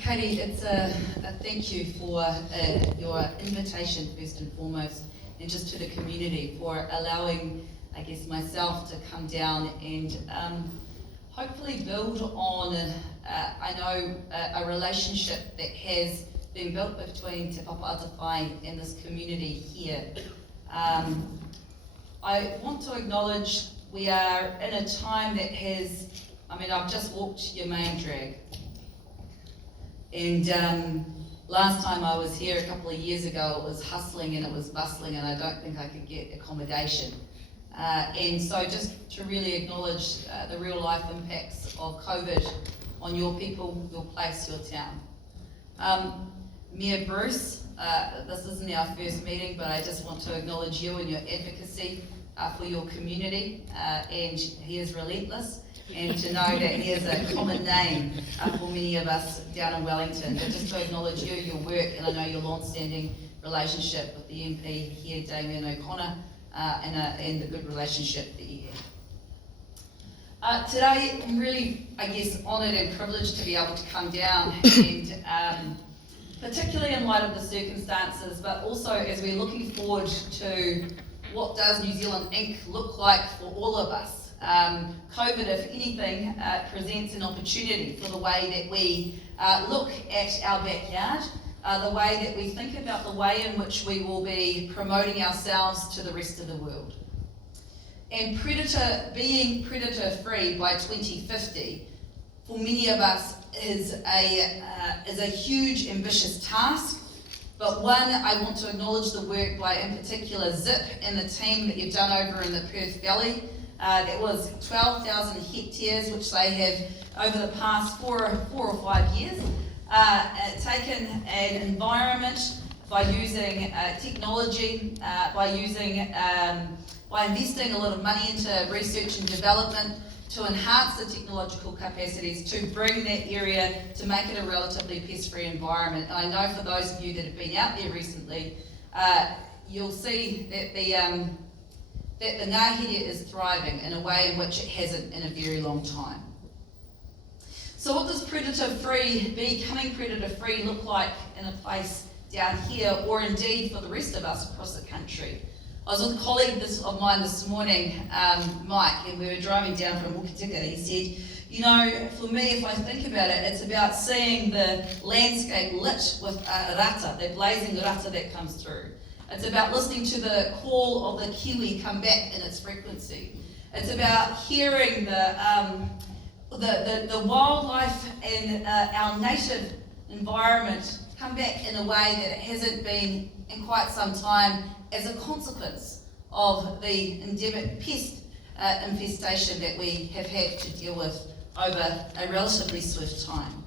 Katie, it's a thank you for your invitation first and foremost, and just to the community for allowing, I guess, myself to come down and hopefully build on, a relationship that has been built between Te Whakaatapai and this community here. I want to acknowledge we are in a time that has, I've just walked your main drag. And last time I was here a couple of years ago, it was hustling and it was bustling, and I don't think I could get accommodation. And so just to really acknowledge the real life impacts of COVID on your people, your place, your town. Mayor Bruce, this isn't our first meeting, but I just want to acknowledge you and your advocacy for your community, and he is relentless. And to know that he is a common name for many of us down in Wellington. But just to acknowledge you, your work, and I know your long-standing relationship with the MP here, Damien O'Connor, and the good relationship that you have. Today, I'm really, honoured and privileged to be able to come down and particularly in light of the circumstances, but also as we're looking forward to what does New Zealand Inc. look like for all of us. COVID, if anything, presents an opportunity for the way that we look at our backyard, the way that we think about the way in which we will be promoting ourselves to the rest of the world. And being predator-free by 2050, for many of us, is a huge, ambitious task, but one I want to acknowledge the work by, in particular, Zip and the team that you've done over in the Perth Valley. That was 12,000 hectares, which they have, over the past four or 5 years, taken an environment by using technology, by investing a lot of money into research and development to enhance the technological capacities, to bring that area, to make it a relatively pest-free environment. And I know for those of you that have been out there recently, you'll see that the ngahere is thriving in a way in which it hasn't in a very long time. So what does becoming predator-free look like in a place down here, or indeed for the rest of us across the country? I was with a colleague of mine this morning, Mike, and we were driving down from Mukatika. He said, for me, if I think about it, it's about seeing the landscape lit with rata, the blazing rata that comes through. It's about listening to the call of the kiwi come back in its frequency. It's about hearing the wildlife and our native environment come back in a way that it hasn't been in quite some time as a consequence of the endemic pest infestation that we have had to deal with over a relatively swift time.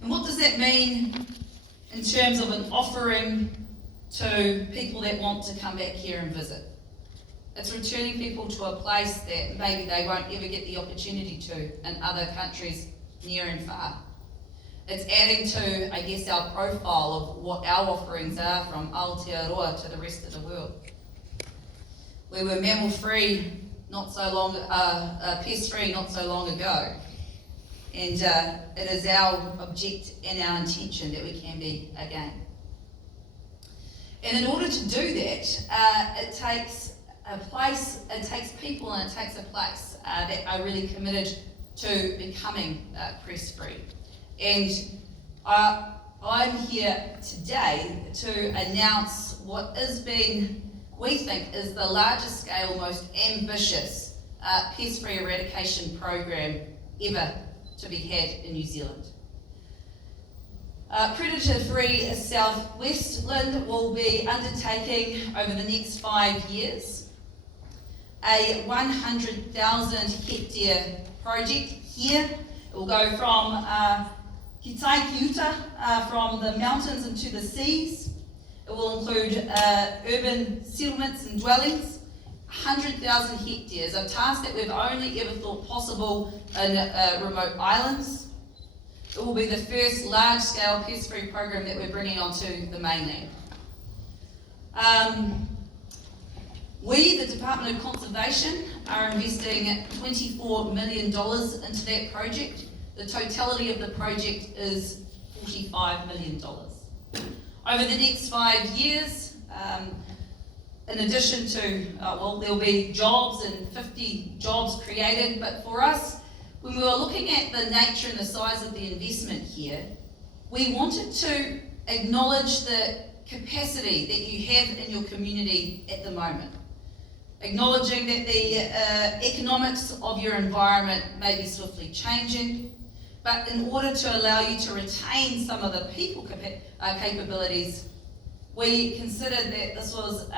And what does that mean in terms of an offering to people that want to come back here and visit? It's returning people to a place that maybe they won't ever get the opportunity to in other countries near and far. It's adding to, our profile of what our offerings are from Aotearoa to the rest of the world. We were mammal-free pest-free not so long ago. And it is our object and our intention that we can be again. And in order to do that, it takes people and it takes a place that are really committed to becoming pest-free. And I'm here today to announce what we think is the largest scale, most ambitious pest-free eradication program ever to be had in New Zealand. Predator-free South Westland will be undertaking over the next 5 years a 100,000 hectare project here. It will go from Kitaikiuta, from the mountains into the seas. It will include urban settlements and dwellings, 100,000 hectares, a task that we've only ever thought possible in remote islands. It will be the first large-scale pest-free program that we're bringing onto the mainland. We, the Department of Conservation, are investing $24 million into that project. The totality of the project is $45 million. Over the next 5 years, in addition to, there'll be jobs and 50 jobs created, but for us, when we were looking at the nature and the size of the investment here, we wanted to acknowledge the capacity that you have in your community at the moment. Acknowledging that the economics of your environment may be swiftly changing, but in order to allow you to retain some of the people capabilities, we considered that this was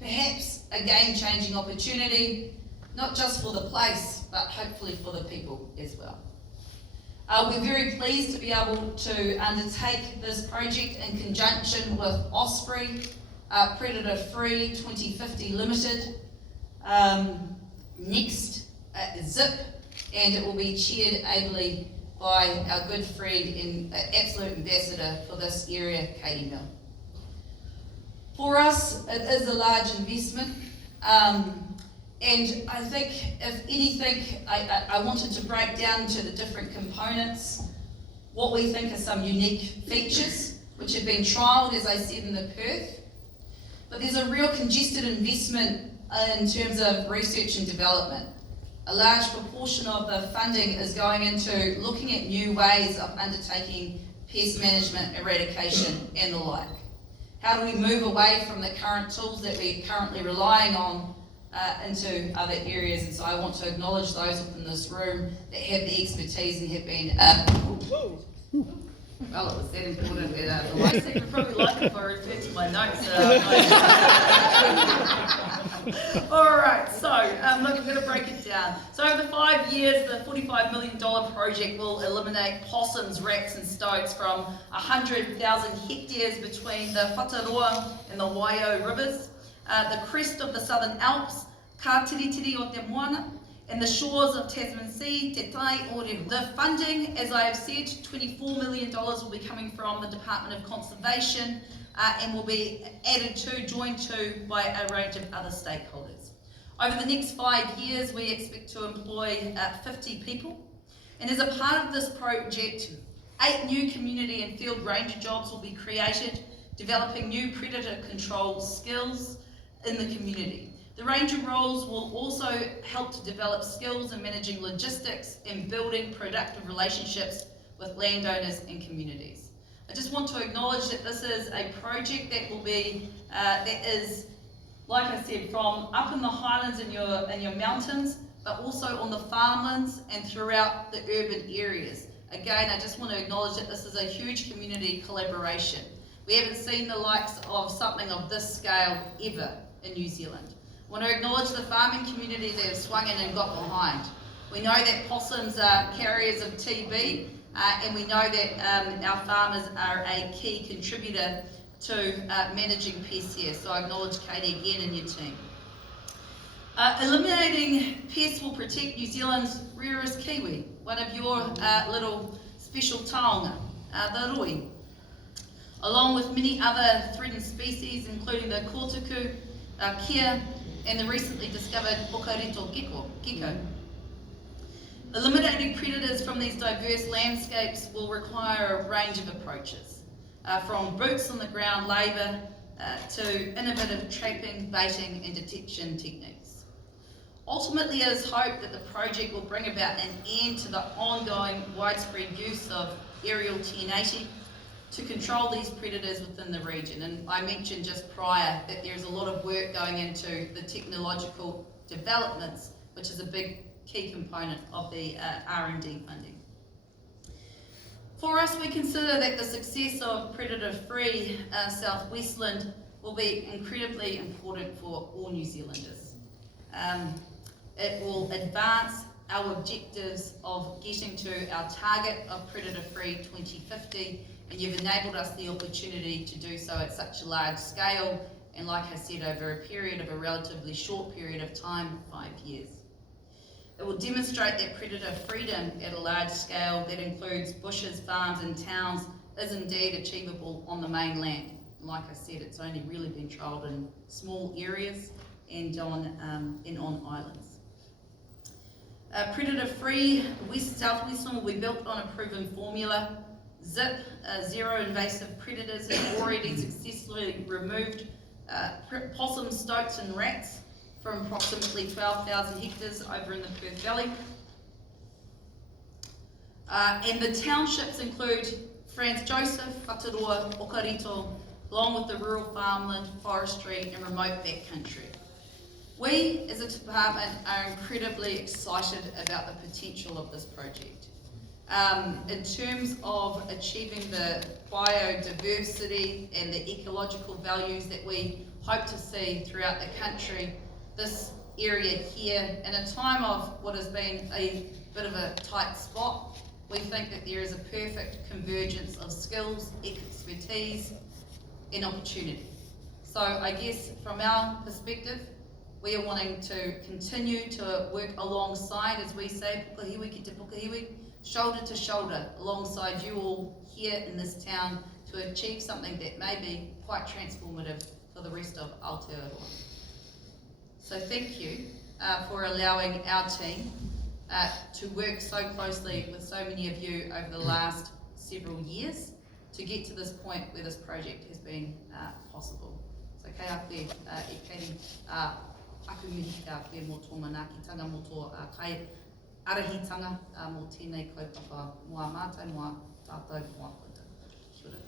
perhaps a game-changing opportunity, not just for the place, but hopefully for the people as well. We're very pleased to be able to undertake this project in conjunction with Osprey, Predator Free 2050 Limited, Next, Zip, and it will be chaired ably by our good friend and absolute ambassador for this area, Katie Mill. For us, it is a large investment, and I think, if anything, I wanted to break down into the different components what we think are some unique features which have been trialled, as I said, in the Perth. But there's a real congested investment in terms of research and development. A large proportion of the funding is going into looking at new ways of undertaking pest management, eradication, and the like. How do we move away from the current tools that we're currently relying on into other areas? And so I want to acknowledge those within this room that have the expertise and have been, well, it was that important that the light sector probably like it if I refer to my notes. Alright, so look, I'm going to break it down. So over the 5 years, the $45 million project will eliminate possums, rats and stoats from 100,000 hectares between the Whataroa and the Waio rivers, the crest of the Southern Alps, Ka Tiritiri o Te Moana, and the shores of Tasman Sea, Te Tai Orehu. The funding, as I have said, $24 million will be coming from the Department of Conservation and will be added to, joined to, by a range of other stakeholders. Over the next 5 years, we expect to employ 50 people. And as a part of this project, 8 new community and field ranger jobs will be created, developing new predator control skills in the community. The ranger roles will also help to develop skills in managing logistics and building productive relationships with landowners and communities. I just want to acknowledge that this is a project that will be, that is, like I said, from up in the highlands in your mountains, but also on the farmlands and throughout the urban areas. Again, I just want to acknowledge that this is a huge community collaboration. We haven't seen the likes of something of this scale ever in New Zealand. I want to acknowledge the farming community that have swung in and got behind. We know that possums are carriers of TB, and we know that our farmers are a key contributor to managing pests here. So I acknowledge Katie again and your team. Eliminating pests will protect New Zealand's rarest kiwi, one of your little special taonga, the roi, along with many other threatened species, including the kōtuku, kia, and the recently discovered Hokarito gecko. Eliminating predators from these diverse landscapes will require a range of approaches, from boots on the ground labour to innovative trapping, baiting and detection techniques. Ultimately, it is hoped that the project will bring about an end to the ongoing widespread use of aerial 1080 to control these predators within the region. And I mentioned just prior that there's a lot of work going into the technological developments, which is a big key component of the R&D funding. For us, we consider that the success of predator-free South Westland will be incredibly important for all New Zealanders. It will advance our objectives of getting to our target of predator-free 2050, and you've enabled us the opportunity to do so at such a large scale, and like I said, over a period of a relatively short period of time, 5 years. It will demonstrate that predator freedom at a large scale that includes bushes, farms and towns is indeed achievable on the mainland. Like I said, it's only really been trialled in small areas and on islands. Predator-free, southwestern will be built on a proven formula. ZIP, zero invasive predators, have already successfully removed possums, stoats and rats from approximately 12,000 hectares over in the Perth Valley. And the townships include Franz Josef, Whataroa, Okarito, along with the rural farmland, forestry and remote backcountry. We as a department are incredibly excited about the potential of this project. In terms of achieving the biodiversity and the ecological values that we hope to see throughout the country, this area here, in a time of what has been a bit of a tight spot, we think that there is a perfect convergence of skills, expertise and opportunity. So I guess from our perspective, we are wanting to continue to work alongside, as we say, pukahiwi ki te pukahiwi, shoulder to shoulder, alongside you all here in this town to achieve something that may be quite transformative for the rest of Aotearoa. So thank you for allowing our team to work so closely with so many of you over the last several years to get to this point where this project has been possible. So kei a koe e kairi aku mihi a koe mō tō manaakitanga mō tō kai arahitanga mō tēnei kaupapa mua mātai mua tātou mua koutou. Kia ora.